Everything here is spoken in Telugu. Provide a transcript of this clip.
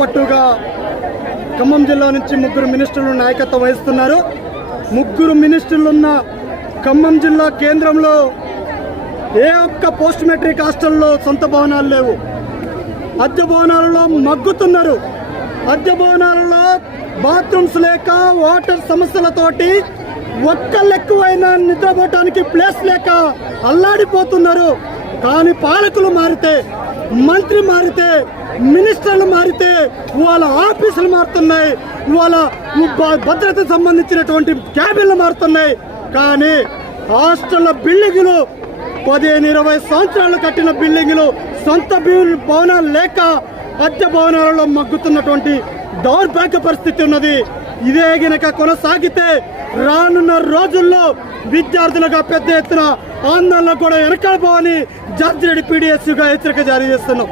పట్టుగా ఖమ్మం జిల్లా నుంచి 3 మినిస్టర్లు నాయకత్వం వహిస్తున్నారు. 3 మినిస్టర్లున్న ఖమ్మం జిల్లా కేంద్రంలో ఏ ఒక్క పోస్ట్ మెట్రిక్ హాస్టల్లో సొంత భవనాలు లేవు. అద్దె భవనాలలో మగ్గుతున్నారు. అద్దె భవనాలలో బాత్రూమ్స్ లేక వాటర్ సమస్యలతోటి ఒక్కళ్ళు ఎక్కువైనా నిద్రపోవటానికి ప్లేస్ లేక అల్లాడిపోతున్నారు. కానీ పాలకులు మారితే, మంత్రి మారితే, మినిస్టర్లు మారితే వాళ్ళ ఆఫీసులు మారుతున్నాయి, వాళ్ళ భద్రతకు సంబంధించినటువంటి క్యాబిన్లు మారుతున్నాయి. కానీ హాస్టల్ల బిల్డింగులు 15-20 సంవత్సరాలు కట్టిన బిల్డింగులు సొంత భవనాలు లేక అద్దె భవనాలలో మగ్గుతున్నటువంటి దౌర్భాగ్య పరిస్థితి ఉన్నది. ఇదే గనక కొనసాగితే రానున్న రోజుల్లో విద్యార్థులుగా పెద్ద ఎత్తున ఆందోళన కూడా వెనకాలపోవని జార్జిరెడ్డి PDSUగా హెచ్చరిక జారీ చేస్తున్నాం.